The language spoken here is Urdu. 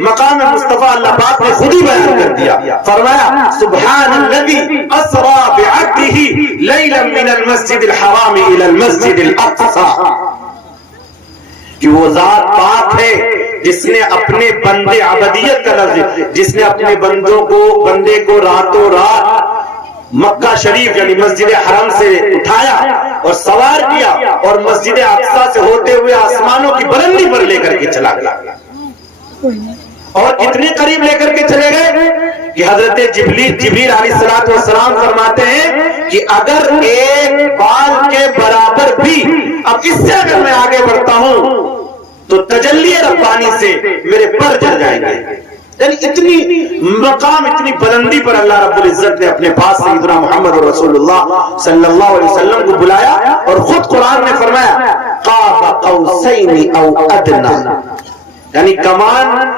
مقام مصطفیٰ اللہ پاک نے خود ہی بیان کر دیا، فرمایا سبحان الذی اسری بعبدہ لیلا من المسجد الحرام الى المسجد الاقصی، کہ وہ ذات پاک ہے جس نے اپنے بندے، عبدیت کا لفظ، جس نے اپنے بندے کو راتوں رات مکہ شریف یعنی مسجد حرم سے اٹھایا اور سوار کیا اور مسجد اقصی سے ہوتے ہوئے آسمانوں کی بلندی پر لے کر کے چلا گیا، اور اتنے قریب لے کر کے چلے گئے کہ حضرت جبریل علیہ السلام فرماتے ہیں کہ اگر ایک بال کے برابر بھی، اب اس سے اگر میں آگے بڑھتا ہوں تو تجلی ربانی سے میرے پر جل جائیں گے، یعنی اتنی مقام، اتنی بلندی پر اللہ رب العزت نے اپنے پاس سیدنا محمد رسول اللہ صلی اللہ علیہ وسلم کو بلایا، اور خود قرآن نے فرمایا قاب قوسین او ادنی، یعنی کمان